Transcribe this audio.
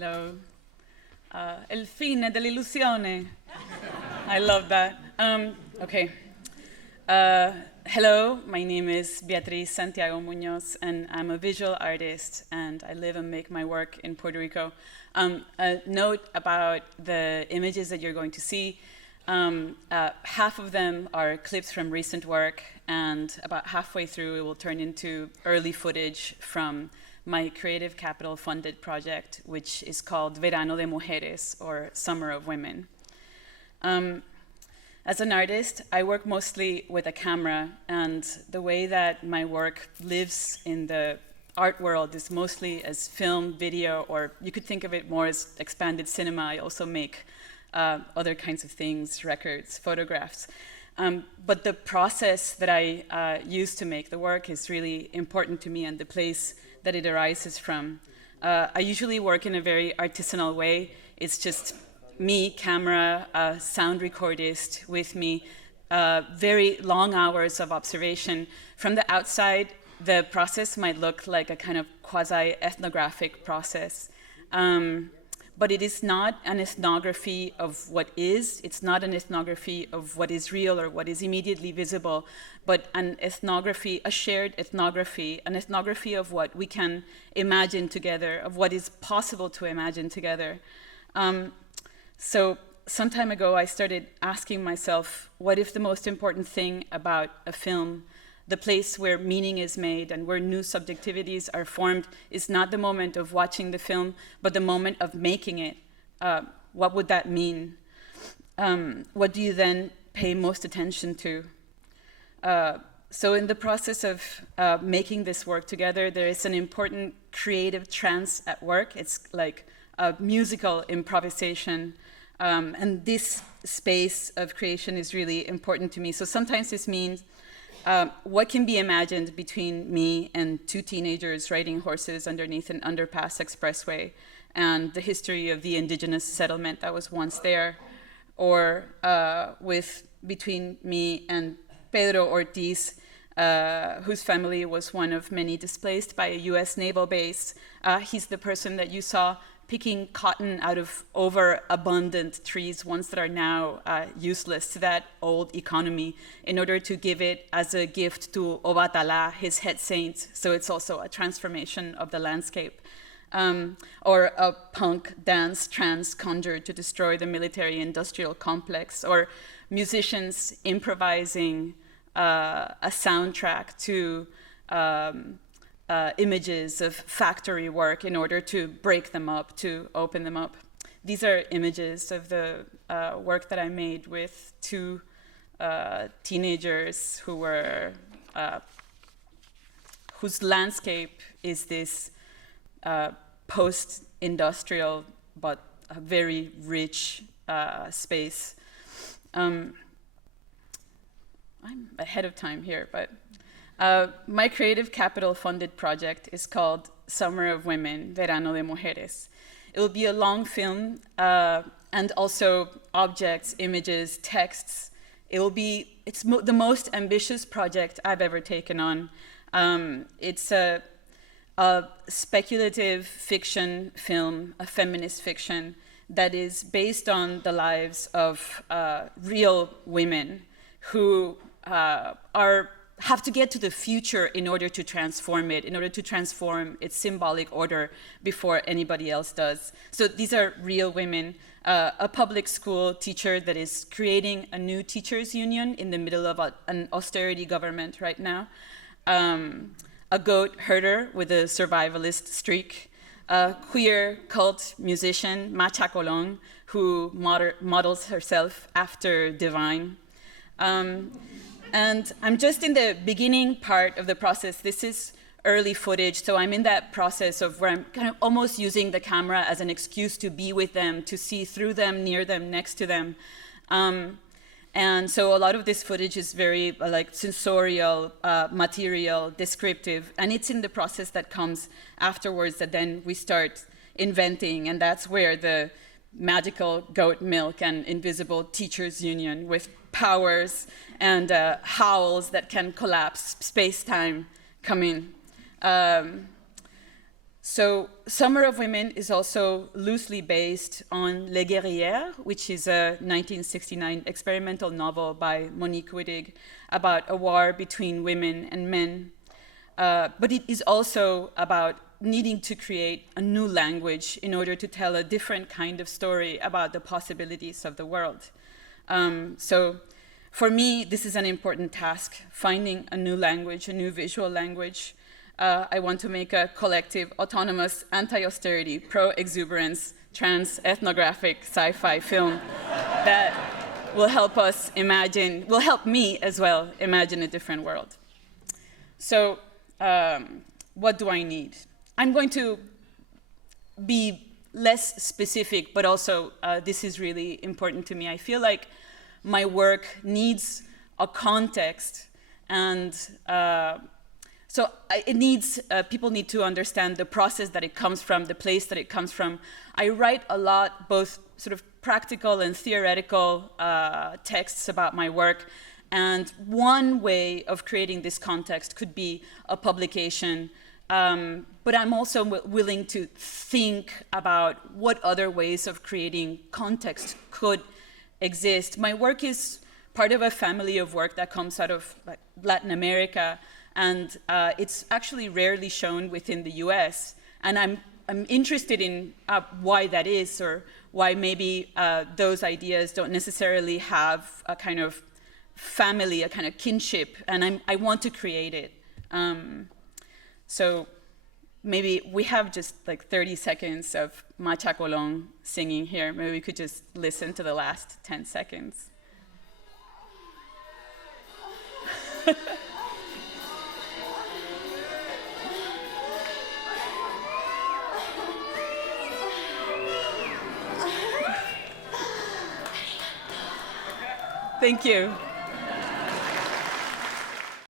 Hello. El fine dell'illusione. I love that. Okay. Hello, my name is Beatriz Santiago Muñoz, and I'm a visual artist, and I live and make my work in Puerto Rico. A note about the images that you're going to see. Half of them are clips from recent work, and about halfway through it will turn into early footage from my Creative Capital funded project, which is called Verano de Mujeres, or Summer of Women. As an artist, I work mostly with a camera, and the way that my work lives in the art world is mostly as film, video, or you could think of it more as expanded cinema. I also make other kinds of things, records, photographs. But the process that I use to make the work is really important to me, and the place that it arises from. I usually work in a very artisanal way. It's just me, camera, sound recordist with me, very long hours of observation. From the outside, the process might look like a kind of quasi-ethnographic process. But it is not an ethnography of what is. It's not an ethnography of what is real or what is immediately visible, but an ethnography, a shared ethnography, an ethnography of what we can imagine together, of what is possible to imagine together. So some time ago, I started asking myself, what if the most important thing about a film, the place where meaning is made and where new subjectivities are formed, is not the moment of watching the film, but the moment of making it? What would that mean? What do you then pay most attention to? So in the process of making this work together, there is an important creative trance at work. It's like a musical improvisation. And this space of creation is really important to me. So sometimes this means what can be imagined between me and two teenagers riding horses underneath an underpass expressway, and the history of the indigenous settlement that was once there, or between me and Pedro Ortiz, whose family was one of many displaced by a US naval base. He's the person that you saw picking cotton out of overabundant trees, ones that are now useless to that old economy, in order to give it as a gift to Obatala, his head saint. So it's also a transformation of the landscape. Or a punk dance trance conjured to destroy the military-industrial complex, or musicians improvising a soundtrack to images of factory work in order to break them up, to open them up. These are images of the work that I made with two teenagers who were, whose landscape is this post-industrial but a very rich space. I'm ahead of time here, but my Creative Capital funded project is called Summer of Women, Verano de Mujeres. It will be a long film and also objects, images, texts. It's the most ambitious project I've ever taken on. It's a speculative fiction film, a feminist fiction that is based on the lives of real women who have to get to the future in order to transform it, in order to transform its symbolic order before anybody else does. So these are real women. A public school teacher that is creating a new teachers union in the middle of an austerity government right now. A goat herder with a survivalist streak. A queer cult musician, Macha Colón, who models herself after Divine. And I'm just in the beginning part of the process. This is early footage, so I'm in that process of where I'm kind of almost using the camera as an excuse to be with them, to see through them, near them, next to them. And so a lot of this footage is very like sensorial, material, descriptive, and it's in the process that comes afterwards that then we start inventing, and that's where the magical goat milk and invisible teachers union with powers and howls that can collapse space-time come in. So Summer of Women is also loosely based on Les Guerrières, which is a 1969 experimental novel by Monique Wittig about a war between women and men. But it is also about needing to create a new language in order to tell a different kind of story about the possibilities of the world. So for me, this is an important task, finding a new language, a new visual language. I want to make a collective, autonomous, anti-austerity, pro-exuberance, trans-ethnographic sci-fi film that will help us imagine, will help me as well imagine a different world. So what do I need? I'm going to be less specific, but also this is really important to me. I feel like my work needs a context, and so it needs, people need to understand the process that it comes from, the place that it comes from. I write a lot, both sort of practical and theoretical texts about my work, and one way of creating this context could be a publication. But I'm also willing to think about what other ways of creating context could exist. My work is part of a family of work that comes out of Latin America, and it's actually rarely shown within the US. And I'm interested in why that is, or why maybe those ideas don't necessarily have a kind of family, a kind of kinship, and I want to create it. So maybe we have just like 30 seconds of Macha Colón singing here. Maybe we could just listen to the last 10 seconds. Thank you.